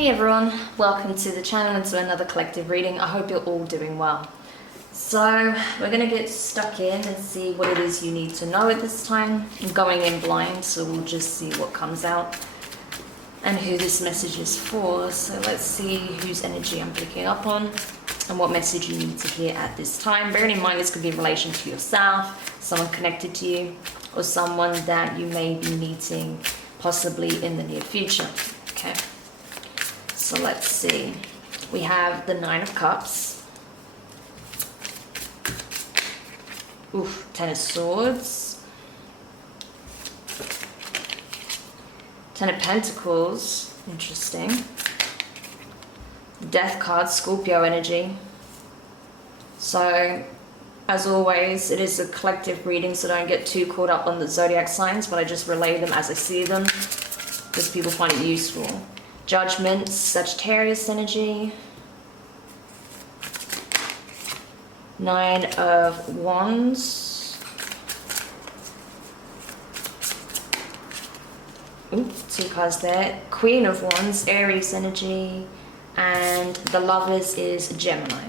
Hey everyone, welcome to the channel and to another collective reading. I hope you're all doing well. So we're going to get stuck in and see what it is you need to know at this time. I'm going in blind, so we'll just see what comes out and who this message is for. So let's see whose energy I'm picking up on and what message you need to hear at this time. Bearing in mind this could be in relation to yourself, someone connected to you, or someone that you may be meeting possibly in the near future. Okay. So let's see. We have the Nine of Cups. Oof, Ten of Swords. Ten of Pentacles. Interesting. Death card, Scorpio energy. So, as always, it is a collective reading, so don't get too caught up on the zodiac signs, but I just relay them as I see them, because people find it useful. Judgment, Sagittarius energy. Nine of Wands. Ooh, two cards there. Queen of Wands, Aries energy. And the Lovers is Gemini.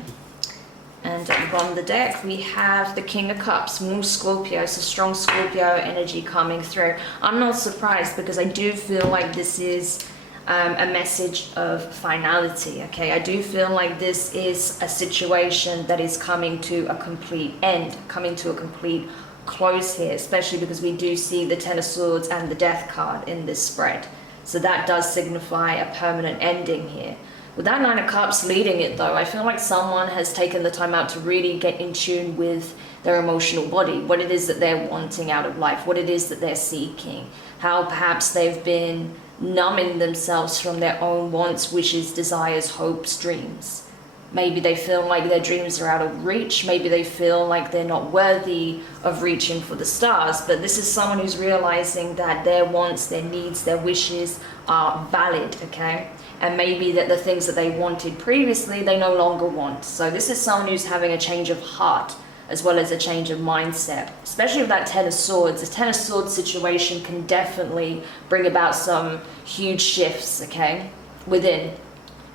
And at the bottom of the deck, we have the King of Cups, more Scorpio, so strong Scorpio energy coming through. I'm not surprised because I do feel like this is a message of finality, okay? I do feel like this is a situation that is coming to a complete end, coming to a complete close here, especially because we do see the Ten of Swords and the Death card in this spread. So that does signify a permanent ending here. With that Nine of Cups leading it though, I feel like someone has taken the time out to really get in tune with their emotional body, what it is that they're wanting out of life, what it is that they're seeking, how perhaps they've been numbing themselves from their own wants, wishes, desires, hopes, dreams. Maybe they feel like their dreams are out of reach. Maybe they feel like they're not worthy of reaching for the stars. But this is someone who's realizing that their wants, their needs, their wishes are valid, okay? And maybe that the things that they wanted previously, they no longer want. So this is someone who's having a change of heart as well as a change of mindset, especially with that Ten of Swords. The Ten of Swords situation can definitely bring about some huge shifts, okay, within.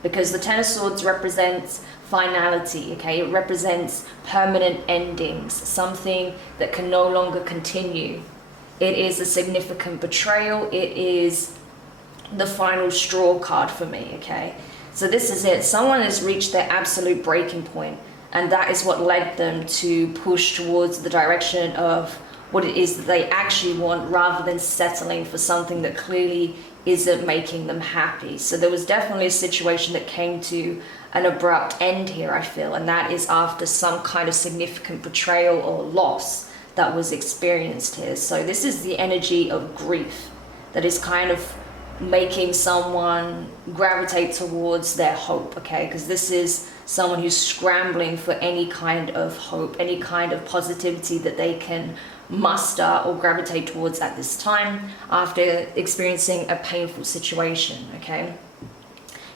Because the Ten of Swords represents finality, okay? It represents permanent endings, something that can no longer continue. It is a significant betrayal. It is the final straw card for me, okay? So this is it. Someone has reached their absolute breaking point, and that is what led them to push towards the direction of what it is that they actually want, rather than settling for something that clearly isn't making them happy. So there was definitely a situation that came to an abrupt end here, I feel, and that is after some kind of significant betrayal or loss that was experienced here. So this is the energy of grief that is kind of making someone gravitate towards their hope, okay? Because this is someone who's scrambling for any kind of hope, any kind of positivity that they can muster or gravitate towards at this time after experiencing a painful situation, okay?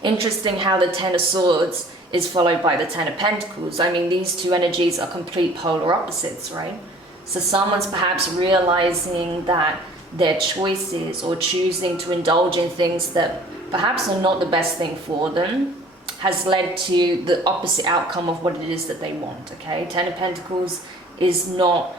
Interesting how the Ten of Swords is followed by the Ten of Pentacles. I mean, these two energies are complete polar opposites, right? So someone's perhaps realizing that their choices or choosing to indulge in things that perhaps are not the best thing for them has led to the opposite outcome of what it is that they want, okay? Ten of Pentacles is not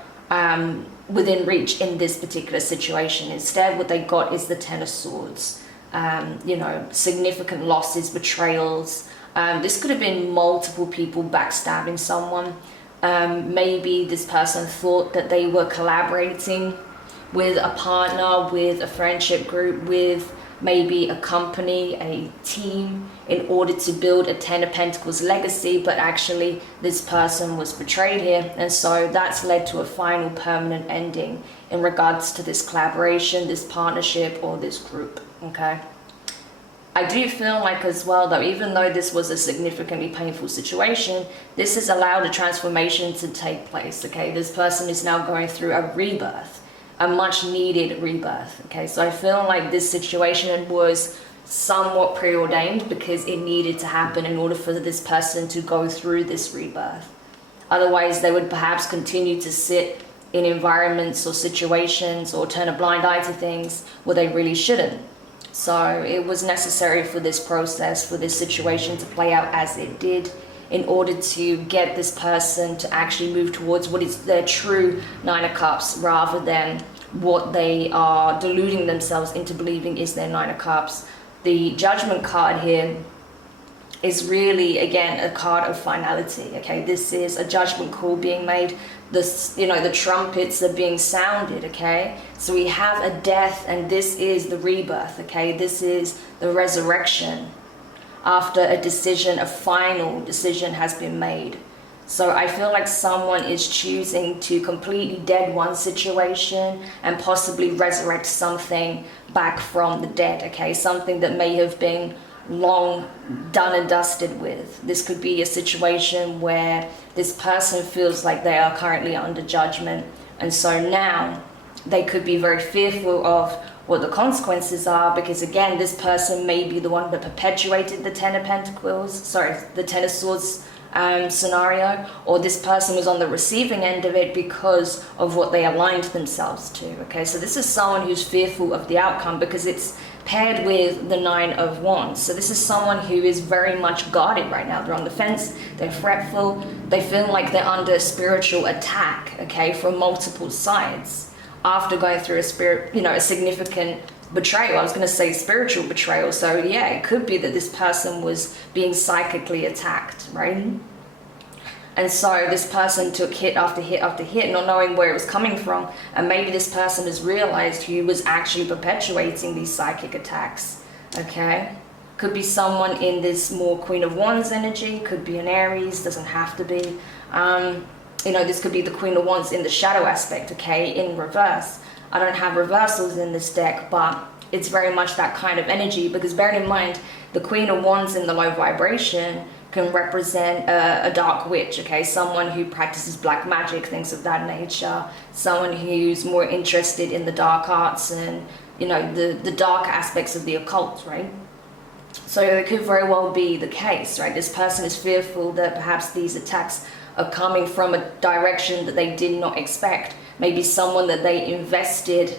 within reach in this particular situation. Instead, what they got is the Ten of Swords. You know, significant losses, betrayals. This could have been multiple people backstabbing someone. Maybe this person thought that they were collaborating with a partner, with a friendship group, with maybe a company, a team, in order to build a Ten of Pentacles legacy, but actually this person was betrayed here, and so that's led to a final permanent ending in regards to this collaboration, this partnership, or this group, okay? I do feel like as well though, even though this was a significantly painful situation, this has allowed a transformation to take place, okay? This person is now going through a rebirth, a much needed rebirth, okay? So I feel like this situation was somewhat preordained because it needed to happen in order for this person to go through this rebirth. Otherwise, they would perhaps continue to sit in environments or situations or turn a blind eye to things where they really shouldn't. So it was necessary for this process, for this situation to play out as it did, in order to get this person to actually move towards what is their true Nine of Cups, rather than what they are deluding themselves into believing is their Nine of Cups. The Judgment card here is really, again, a card of finality. Okay, this is a judgment call being made. This, you know, the trumpets are being sounded. Okay, so we have a death, and this is the rebirth. Okay, this is the resurrection after a decision, a final decision has been made. So I feel like someone is choosing to completely dead one situation and possibly resurrect something back from the dead. Okay, something that may have been long done and dusted with. This could be a situation where this person feels like they are currently under judgment, and so now they could be very fearful of what the consequences are, because again, this person may be the one that perpetuated the Ten of Pentacles, sorry, the Ten of Swords scenario, or this person was on the receiving end of it because of what they aligned themselves to. Okay, so this is someone who's fearful of the outcome because it's paired with the Nine of Wands. So this is someone who is very much guarded right now. They're on the fence, they're fretful, they feel like they're under spiritual attack, okay, from multiple sides after going through a significant betrayal. I was going to say spiritual betrayal. So yeah, it could be that this person was being psychically attacked, right? And so this person took hit after hit after hit, not knowing where it was coming from. And maybe this person has realized who was actually perpetuating these psychic attacks. Okay, could be someone in this more Queen of Wands energy, could be an Aries, doesn't have to be. This could be the Queen of Wands in the shadow aspect, okay, in reverse. I don't have reversals in this deck, but it's very much that kind of energy, because bearing in mind, the Queen of Wands in the low vibration can represent a dark witch, okay, someone who practices black magic, things of that nature, someone who's more interested in the dark arts and, the dark aspects of the occult, right? So it could very well be the case, right? This person is fearful that perhaps these attacks are coming from a direction that they did not expect. Maybe someone that they invested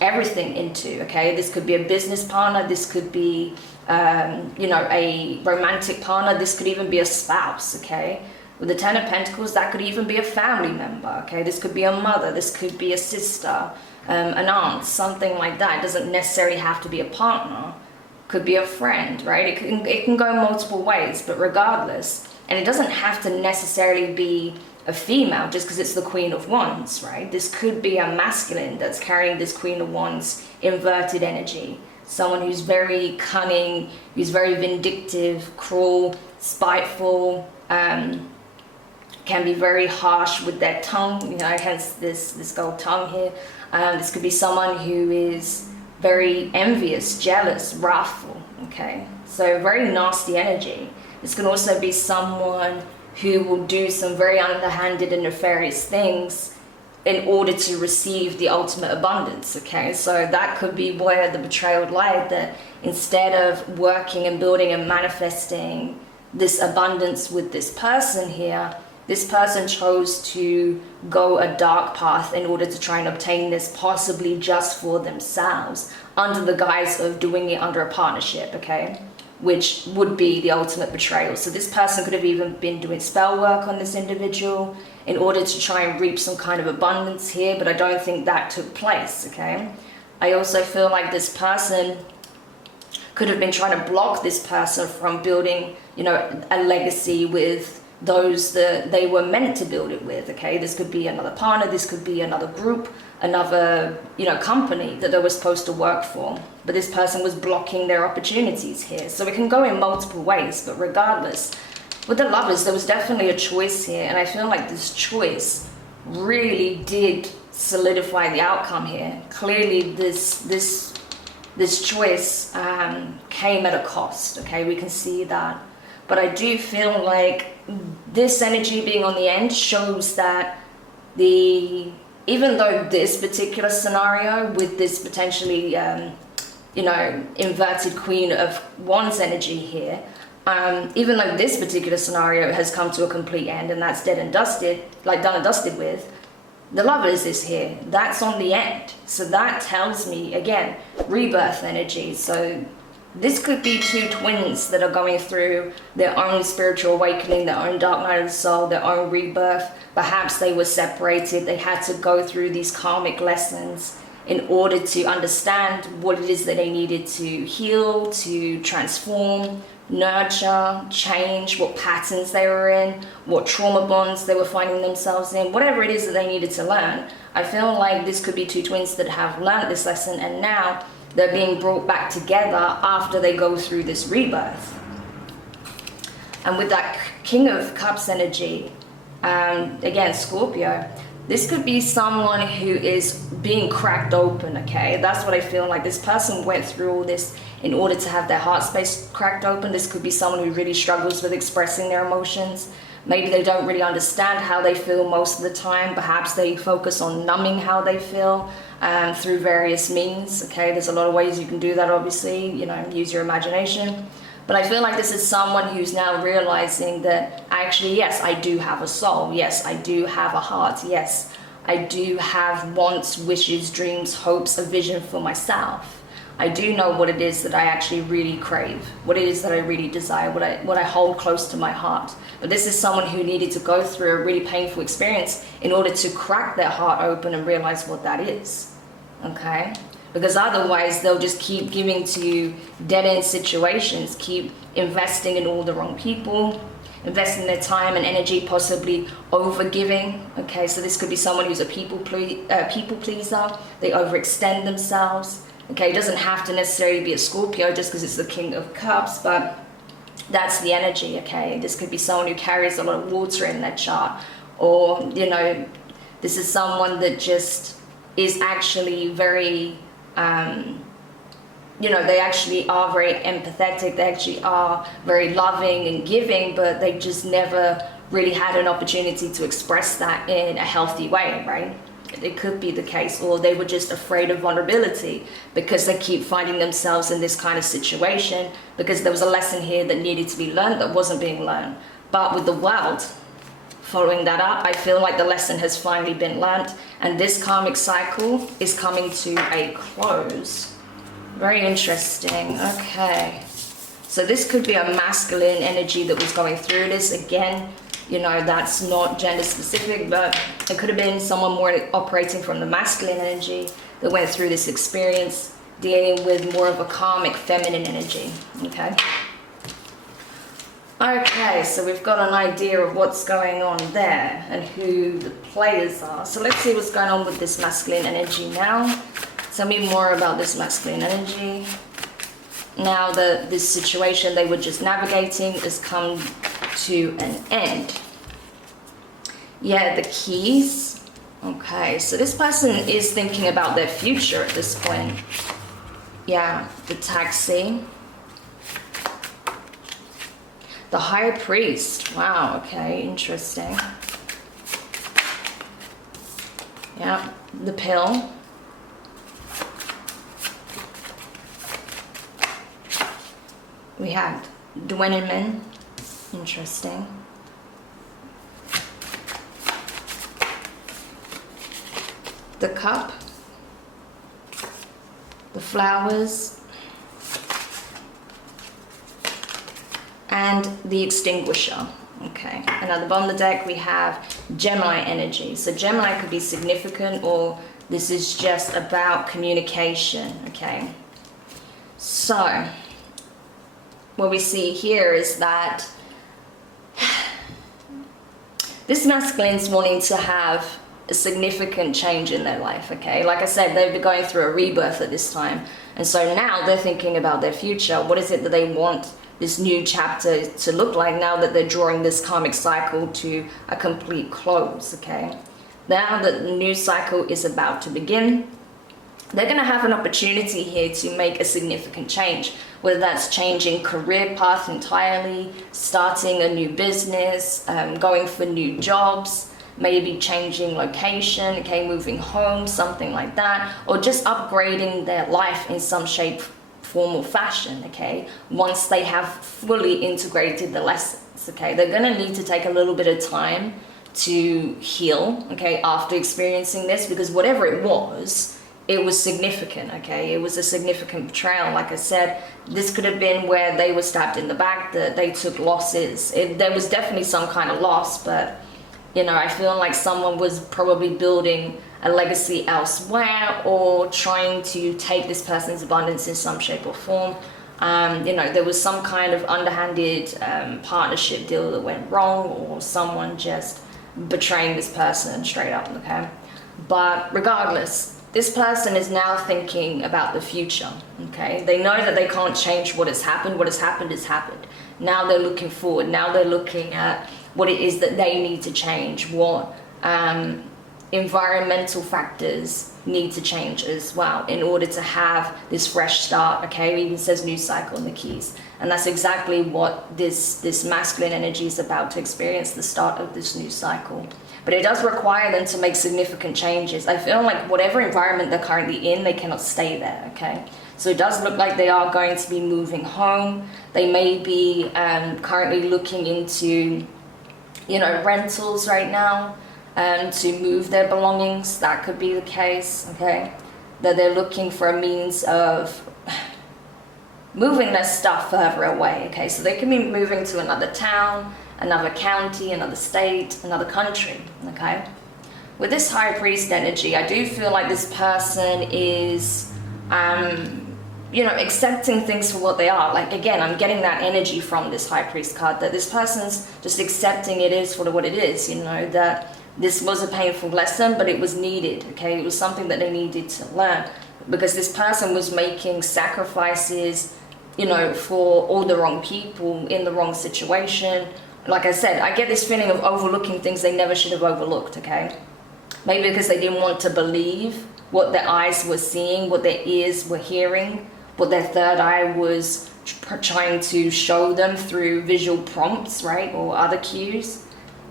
everything into, okay? This could be a business partner, this could be, a romantic partner, this could even be a spouse, okay? With the Ten of Pentacles, that could even be a family member, okay? This could be a mother, this could be a sister, an aunt, something like that. It doesn't necessarily have to be a partner. Could be a friend, right? It can go multiple ways, but regardless, and it doesn't have to necessarily be a female just because it's the Queen of Wands, right? This could be a masculine that's carrying this Queen of Wands inverted energy. Someone who's very cunning, who's very vindictive, cruel, spiteful, can be very harsh with their tongue, hence this gold tongue here. This could be someone who is very envious, jealous, wrathful, okay? So very nasty energy. This can also be someone who will do some very underhanded and nefarious things in order to receive the ultimate abundance, okay? So that could be where the betrayal lied, that instead of working and building and manifesting this abundance with this person here, this person chose to go a dark path in order to try and obtain this, possibly just for themselves, under the guise of doing it under a partnership, okay? Which would be the ultimate betrayal. So this person could have even been doing spell work on this individual in order to try and reap some kind of abundance here, but I don't think that took place, okay? I also feel like this person could have been trying to block this person from building, a legacy with those that they were meant to build it with, okay? This could be another partner, this could be another group, another, company that they were supposed to work for. But this person was blocking their opportunities here. So it can go in multiple ways, but regardless, with the Lovers, there was definitely a choice here, and I feel like this choice really did solidify the outcome here. Clearly, this choice came at a cost, okay? We can see that. But I do feel like this energy being on the end shows that even though this particular scenario with this potentially, inverted Queen of Wands energy here, even though this particular scenario has come to a complete end and that's dead and dusted, like done and dusted with, the Lovers is here. That's on the end. So that tells me, again, rebirth energy. So this could be two twins that are going through their own spiritual awakening, their own dark night of the soul, their own rebirth. Perhaps they were separated. They had to go through these karmic lessons in order to understand what it is that they needed to heal, to transform, nurture, change, what patterns they were in, what trauma bonds they were finding themselves in, whatever it is that they needed to learn. I feel like this could be two twins that have learned this lesson, and now they're being brought back together after they go through this rebirth. And with that King of Cups energy, again, Scorpio, this could be someone who is being cracked open, okay? That's what I feel like. This person went through all this in order to have their heart space cracked open. This could be someone who really struggles with expressing their emotions. Maybe they don't really understand how they feel most of the time. Perhaps they focus on numbing how they feel through various means, okay? There's a lot of ways you can do that, obviously, you know, use your imagination. But I feel like this is someone who's now realizing that actually, yes, I do have a soul. Yes, I do have a heart. Yes, I do have wants, wishes, dreams, hopes, a vision for myself. I do know what it is that I actually really crave, what it is that I really desire, what I hold close to my heart. But this is someone who needed to go through a really painful experience in order to crack their heart open and realize what that is, okay? Because otherwise they'll just keep giving to you dead-end situations, keep investing in all the wrong people, investing their time and energy, possibly over-giving. Okay, so this could be someone who's a people pleaser. They overextend themselves. Okay, it doesn't have to necessarily be a Scorpio just because it's the King of Cups, but that's the energy, okay? This could be someone who carries a lot of water in their chart, or, you know, this is someone that just is actually very... you know, they actually are very empathetic, they actually are very loving and giving, but they just never really had an opportunity to express that in a healthy way, right? It could be the case, or they were just afraid of vulnerability because they keep finding themselves in this kind of situation because there was a lesson here that needed to be learned that wasn't being learned. But with the world following that up, I feel like the lesson has finally been learnt, and this karmic cycle is coming to a close. Very interesting. Okay, so this could be a masculine energy that was going through this. Again, you know, that's not gender specific, but it could have been someone more operating from the masculine energy that went through this experience, dealing with more of a karmic feminine energy. Okay, so we've got an idea of what's going on there and who the players are. So let's see what's going on with this masculine energy now. Tell me more about this masculine energy. Now that this situation they were just navigating has come to an end. Yeah, the keys. Okay, so this person is thinking about their future at this point. Yeah, the taxi. The High Priest. Wow, okay, interesting. Yeah, the Pill. We have Dweneman. Interesting. The Cup. The Flowers. And the Extinguisher. Okay, and at the bottom of the deck we have Gemini energy. So Gemini could be significant, or this is just about communication. Okay, so what we see here is that this masculine's wanting to have a significant change in their life. Okay, like I said, they've been going through a rebirth at this time, and so now they're thinking about their future. What is it that they want this new chapter to look like now that they're drawing this karmic cycle to a complete close? Okay, now that the new cycle is about to begin, they're going to have an opportunity here to make a significant change, whether that's changing career path entirely, starting a new business, going for new jobs, maybe changing location, okay, moving home, something like that, or just upgrading their life in some shape, form or fashion. Okay, once they have fully integrated the lessons. Okay, they're going to need to take a little bit of time to heal, okay, after experiencing this, because whatever it was significant, okay? It was a significant betrayal. Like I said, this could have been where they were stabbed in the back, that they took losses. There was definitely some kind of loss, but, you know, I feel like someone was probably building a legacy elsewhere or trying to take this person's abundance in some shape or form. You know, there was some kind of underhanded partnership deal that went wrong, or someone just betraying this person straight up, okay? But regardless, this person is now thinking about the future, okay? They know that they can't change what has happened. What has happened has happened. Now they're looking forward. Now they're looking at what it is that they need to change, what environmental factors need to change as well in order to have this fresh start, okay? It even says new cycle in the keys. And that's exactly what this masculine energy is about to experience, the start of this new cycle. But it does require them to make significant changes. I feel like whatever environment they're currently in, they cannot stay there, okay? So it does look like they are going to be moving home. They may be currently looking into, you know, rentals right now to move their belongings. That could be the case, okay? That they're looking for a means of moving their stuff further away, okay? So they can be moving to another town, another county, another state, another country, okay? With this High Priest energy, I do feel like this person is, you know, accepting things for what they are. Like, again, I'm getting that energy from this High Priest card, that this person's just accepting it is for what it is, you know, that this was a painful lesson, but it was needed, okay? It was something that they needed to learn, because this person was making sacrifices, you know, for all the wrong people in the wrong situation. Like I said, I get this feeling of overlooking things they never should have overlooked, okay? Maybe because they didn't want to believe what their eyes were seeing, what their ears were hearing, what their third eye was trying to show them through visual prompts, right? Or other cues,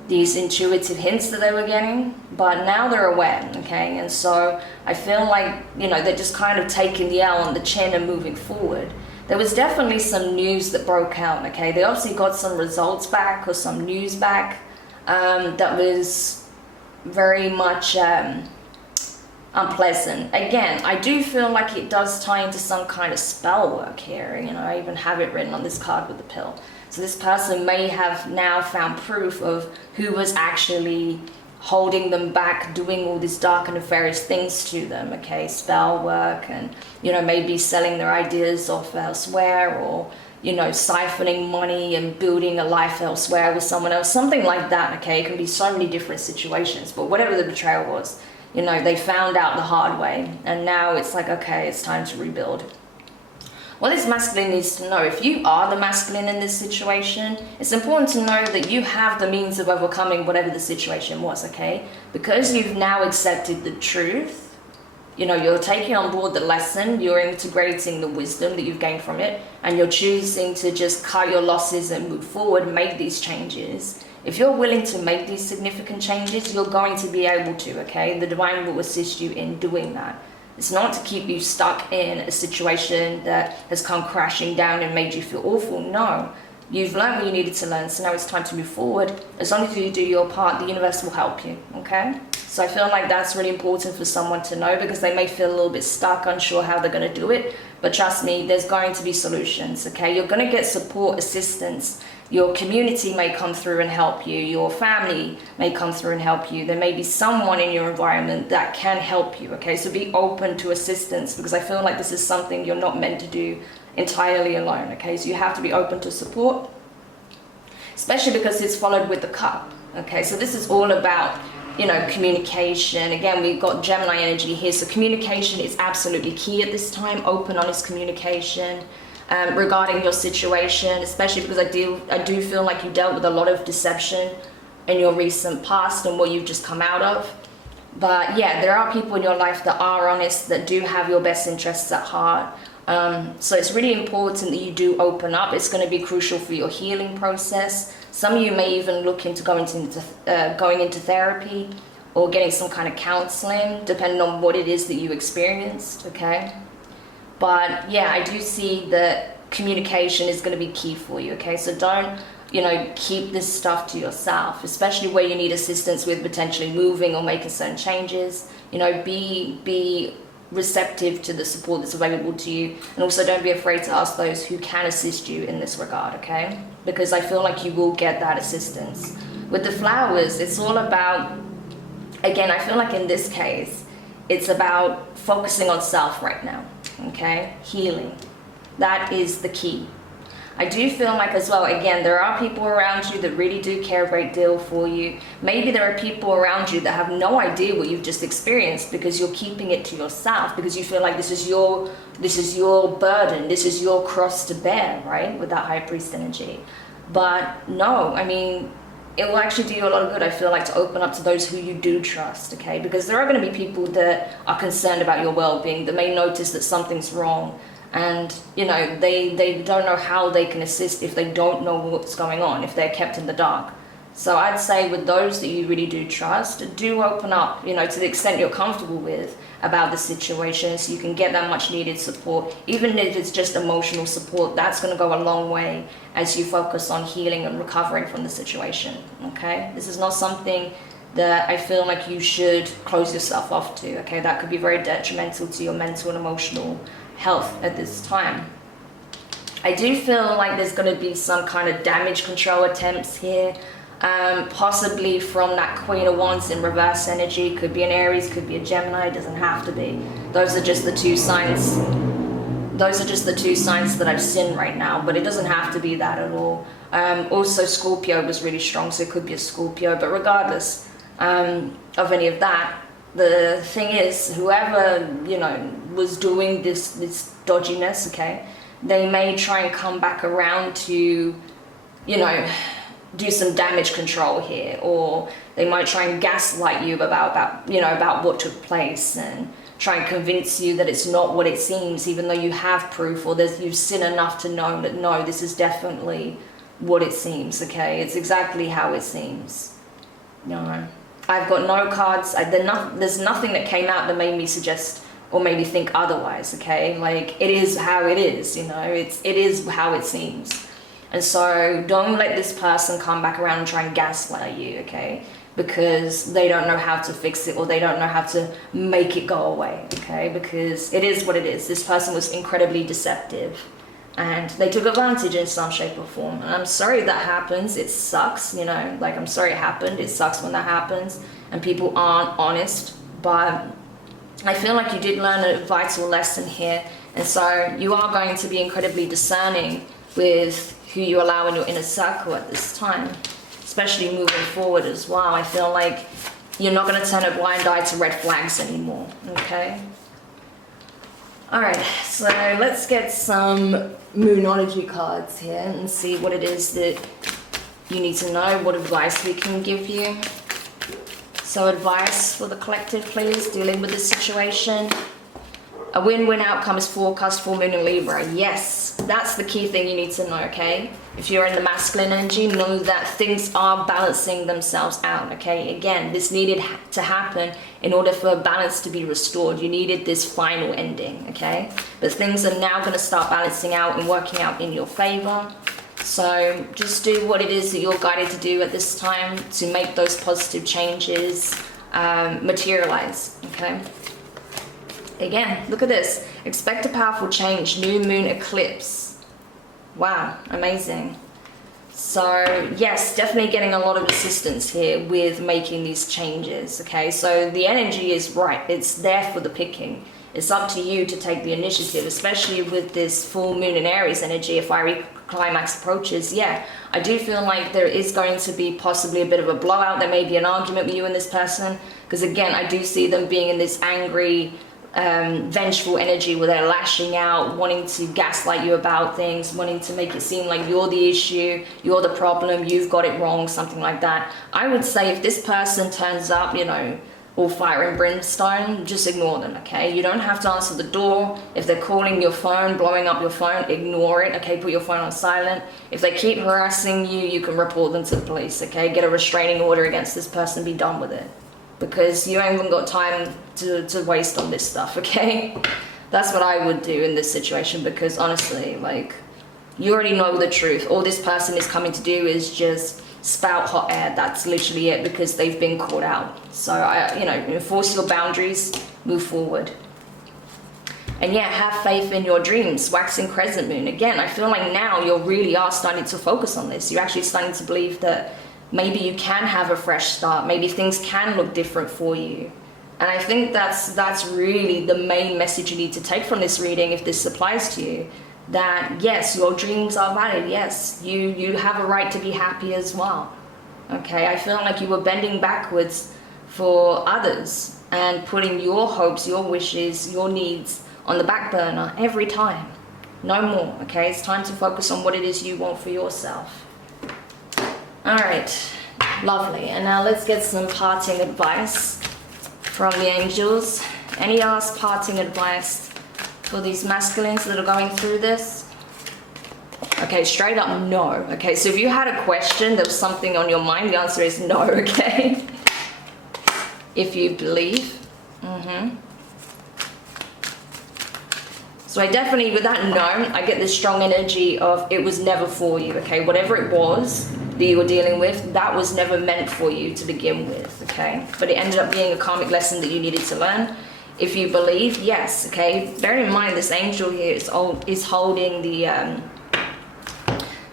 these intuitive hints that they were getting. But now they're aware, okay? And so I feel like, you know, they're just kind of taking the L on the chin and moving forward. There was definitely some news that broke out, okay? They obviously got some results back or some news back that was very much unpleasant. Again, I do feel like it does tie into some kind of spell work here. You know, I even have it written on this card with the pill. So this person may have now found proof of who was actually holding them back, doing all these dark and nefarious things to them, okay? Spell work, and, you know, maybe selling their ideas off elsewhere, or, you know, siphoning money and building a life elsewhere with someone else, something like that, okay? It can be so many different situations, but whatever the betrayal was, you know, they found out the hard way, and now it's like, okay, it's time to rebuild. What this masculine needs to know, if you are the masculine in this situation, it's important to know that you have the means of overcoming whatever the situation was, okay? Because you've now accepted the truth, you know, you're taking on board the lesson, you're integrating the wisdom that you've gained from it, and you're choosing to just cut your losses and move forward, make these changes. If you're willing to make these significant changes, you're going to be able to, okay? The divine will assist you in doing that. It's not to keep you stuck in a situation that has come crashing down and made you feel awful. No, you've learned what you needed to learn, so now it's time to move forward. As long as you do your part, the universe will help you, okay? So I feel like that's really important for someone to know, because they may feel a little bit stuck, unsure how they're going to do it. But trust me, there's going to be solutions, okay? You're going to get support, assistance. Your community may come through and help you. Your family may come through and help you. There may be someone in your environment that can help you, okay? So be open to assistance, because I feel like this is something you're not meant to do entirely alone, okay? So you have to be open to support, especially because it's followed with the cup, okay? So this is all about, you know, communication. Again, we've got Gemini energy here, so communication is absolutely key at this time. Open, honest communication regarding your situation, especially because I do feel like you dealt with a lot of deception in your recent past and what you've just come out of. But yeah, there are people in your life that are honest, that do have your best interests at heart. So it's really important that you do open up. It's going to be crucial for your healing process. Some of you may even look into going into therapy or getting some kind of counseling, depending on what it is that you experienced, okay? But yeah, I do see that communication is going to be key for you, okay? So don't you know, keep this stuff to yourself, especially where you need assistance with potentially moving or making certain changes. You know, be receptive to the support that's available to you, and also don't be afraid to ask those who can assist you in this regard, okay? Because I feel like you will get that assistance. With the flowers, it's all about, again, I feel like in this case, it's about focusing on self right now, okay? Healing. That is the key. I do feel like as well, again, there are people around you that really do care a great deal for you. Maybe there are people around you that have no idea what you've just experienced because you're keeping it to yourself, because you feel like this is your burden, this is your cross to bear, right? With that High Priest energy. But no, I mean, it will actually do you a lot of good, I feel like, to open up to those who you do trust, okay? Because there are going to be people that are concerned about your well-being, that may notice that something's wrong. And, you know, they don't know how they can assist if they don't know what's going on, if they're kept in the dark. So I'd say with those that you really do trust, do open up, you know, to the extent you're comfortable with about the situation, so you can get that much needed support. Even if it's just emotional support, that's going to go a long way as you focus on healing and recovering from the situation, okay? This is not something that I feel like you should close yourself off to, okay? That could be very detrimental to your mental and emotional health at this time. I do feel like there's going to be some kind of damage control attempts here, possibly from that Queen of Wands in reverse energy. Could be an Aries, could be a Gemini, it doesn't have to be. Those are just the two signs. Those are just the two signs that I've seen right now, but it doesn't have to be that at all. Also, Scorpio was really strong, so it could be a Scorpio, but regardless of any of that, the thing is, whoever, you know, was doing this dodginess, okay, they may try and come back around to, you know, do some damage control here, or they might try and gaslight you about you know, about what took place, and try and convince you that it's not what it seems, even though you have proof, or you've seen enough to know that no, this is definitely what it seems, okay? It's exactly how it seems. No, I've got no cards. There's nothing that came out that made me suggest or made me think otherwise, okay? Like, it is how it is, you know? It is how it seems. And so don't let this person come back around and try and gaslight you, okay? Because they don't know how to fix it, or they don't know how to make it go away, okay? Because it is what it is. This person was incredibly deceptive, and they took advantage in some shape or form. And I'm sorry that happens. It sucks, you know? Like, I'm sorry it happened. It sucks when that happens and people aren't honest. But I feel like you did learn a vital lesson here. And so you are going to be incredibly discerning with who you allow in your inner circle at this time, especially moving forward as well. I feel like you're not going to turn a blind eye to red flags anymore, okay? All right, so let's get some Moonology cards here and see what it is that you need to know, what advice we can give you. So advice for the collective, please, dealing with this situation. A win-win outcome is forecast, full moon in Libra. Yes, that's the key thing you need to know, okay? If you're in the masculine energy, know that things are balancing themselves out, okay? Again, this needed to happen in order for balance to be restored. You needed this final ending, okay? But things are now going to start balancing out and working out in your favor. So just do what it is that you're guided to do at this time to make those positive changes materialize, okay? Again, look at this. Expect a powerful change. New moon eclipse. Wow, amazing. So yes, definitely getting a lot of assistance here with making these changes, okay? So the energy is right. It's there for the picking. It's up to you to take the initiative, especially with this full moon in Aries energy. If fiery climax approaches, yeah, I do feel like there is going to be possibly a bit of a blowout. There may be an argument with you and this person, because again, I do see them being in this angry, vengeful energy where they're lashing out, wanting to gaslight you about things, wanting to make it seem like you're the issue, you're the problem, you've got it wrong, something like that. I would say if this person turns up, you know, all fire and brimstone, just ignore them, okay? You don't have to answer the door. If they're calling your phone, blowing up your phone, ignore it, okay? Put your phone on silent. If they keep harassing you, you can report them to the police, okay? Get a restraining order against this person, be done with it. Because you ain't even got time to waste on this stuff, okay? That's what I would do in this situation, because honestly, like, You already know the truth. All this person is coming to do is just spout hot air. That's literally it, because they've been caught out. So, you know, enforce your boundaries, move forward. And yeah, have faith in your dreams. Waxing crescent moon. Again, I feel like now you really are starting to focus on this. You're actually starting to believe that maybe you can have a fresh start. Maybe things can look different for you. And I think that's really the main message you need to take from this reading, if this applies to you. That yes, your dreams are valid. Yes, you have a right to be happy as well. Okay, I feel like you were bending backwards for others and putting your hopes, your wishes, your needs on the back burner every time. No more. Okay, it's time to focus on what it is you want for yourself. All right, lovely. And now let's get some parting advice from the angels. Any last parting advice for these masculines that are going through this? Okay, straight up no. Okay, so if you had a question, there was something on your mind, the answer is no. Okay, if you believe. So I definitely, with that no, I get this strong energy of it was never for you. Okay, whatever it was that you were dealing with, that was never meant for you to begin with. Okay, but it ended up being a karmic lesson that you needed to learn. If you believe, yes. Okay, bear in mind this angel here is holding the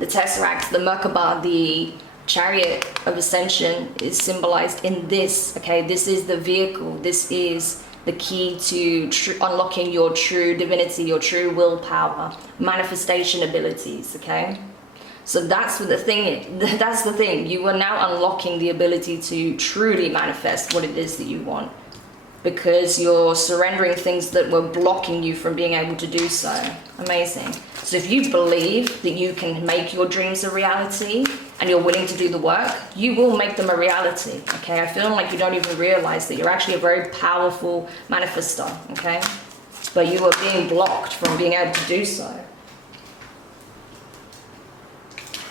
Tesseract, the Merkaba, the Chariot of Ascension is symbolized in this. Okay, this is the vehicle. This is the key to unlocking your true divinity, your true willpower, manifestation abilities. Okay, so that's the thing. That's the thing. You are now unlocking the ability to truly manifest what it is that you want, because you're surrendering things that were blocking you from being able to do so. Amazing. So if you believe that you can make your dreams a reality and you're willing to do the work, you will make them a reality. Okay, I feel like you don't even realize that you're actually a very powerful manifestor. Okay, but you are being blocked from being able to do so.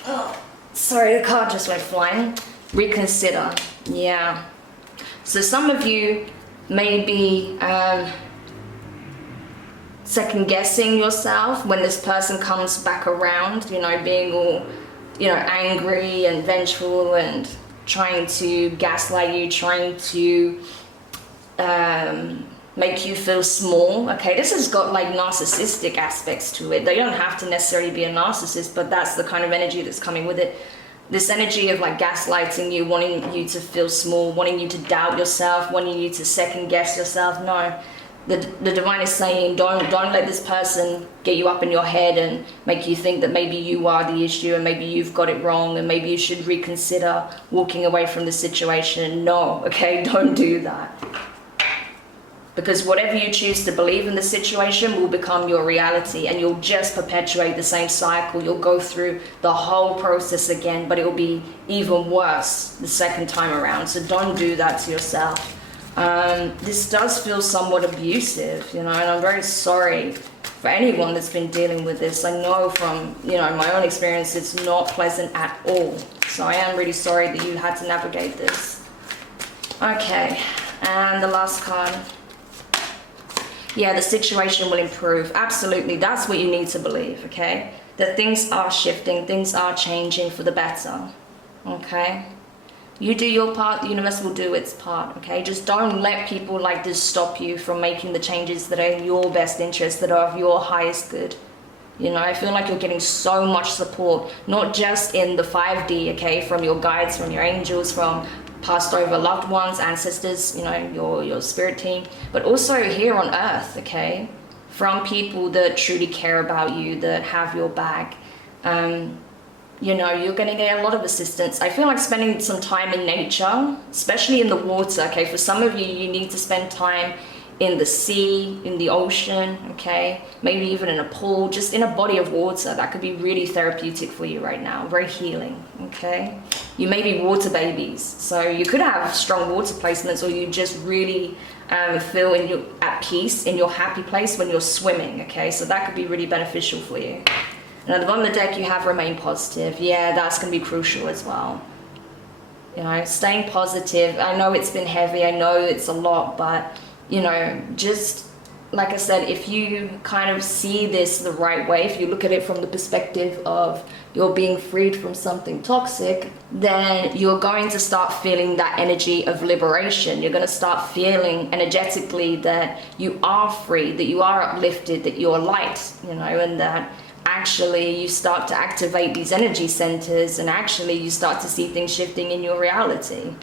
Oh, sorry, the card just went flying. Reconsider. Yeah. So some of you may be second guessing yourself when this person comes back around, you know, being all, you know, angry and vengeful and trying to gaslight you, trying to make you feel small. Okay, this has got like narcissistic aspects to it. They don't have to necessarily be a narcissist, but that's the kind of energy that's coming with it. This energy of like gaslighting you, wanting you to feel small, wanting you to doubt yourself, wanting you to second guess yourself. No, the divine is saying don't let this person get you up in your head and make you think that maybe you are the issue and maybe you've got it wrong and maybe you should reconsider walking away from the situation. No, okay, don't do that. Because whatever you choose to believe in the situation will become your reality, and you'll just perpetuate the same cycle. You'll go through the whole process again, but it will be even worse the second time around. So don't do that to yourself. This does feel somewhat abusive, you know, and I'm very sorry for anyone that's been dealing with this. I know from, you know, my own experience, it's not pleasant at all. So I am really sorry that you had to navigate this. Okay, and the last card. Yeah, the situation will improve. Absolutely, that's what you need to believe, okay? That things are shifting, things are changing for the better, okay? You do your part, the universe will do its part, okay? Just don't let people like this stop you from making the changes that are in your best interest, that are of your highest good. You know, I feel like you're getting so much support, not just in the 5D, okay? From your guides, from your angels, from passed over loved ones, ancestors, you know, your spirit team, but also here on earth, okay, from people that truly care about you, that have your back. You know, you're going to get a lot of assistance. I feel like spending some time in nature, especially in the water, okay? For some of you, you need to spend time in the sea, in the ocean, okay? Maybe even in a pool, just in a body of water. That could be really therapeutic for you right now, very healing, okay? You may be water babies, so you could have strong water placements, or you just really feel at peace, in your happy place when you're swimming, okay? So that could be really beneficial for you. And at the bottom of the deck, you have remain positive. Yeah, that's going to be crucial as well. You know, staying positive. I know it's been heavy. I know it's a lot, but, you know, just like I said, if you kind of see this the right way, if you look at it from the perspective of you're being freed from something toxic, then you're going to start feeling that energy of liberation. You're going to start feeling energetically that you are free, that you are uplifted, that you're light, you know, and that actually you start to activate these energy centers, and actually you start to see things shifting in your reality.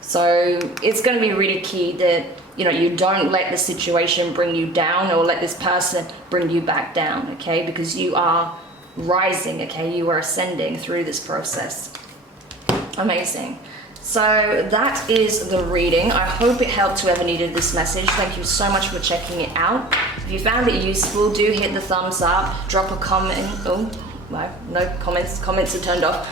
So it's going to be really key that, you know, you don't let the situation bring you down, or let this person bring you back down, okay? Because you are rising, okay? You are ascending through this process. Amazing. So that is the reading. I hope it helped whoever needed this message. Thank you so much for checking it out. If you found it useful, do hit the thumbs up, drop a comment. Oh, no comments. Comments are turned off.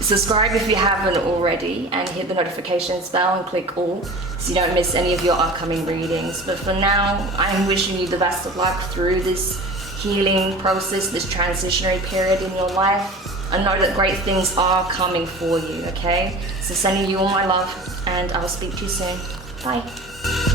Subscribe if you haven't already, and hit the notifications bell and click all so you don't miss any of your upcoming readings. But for now, I'm wishing you the best of luck through this healing process, this transitionary period in your life. I know that great things are coming for you, okay? So sending you all my love, and I'll speak to you soon. Bye.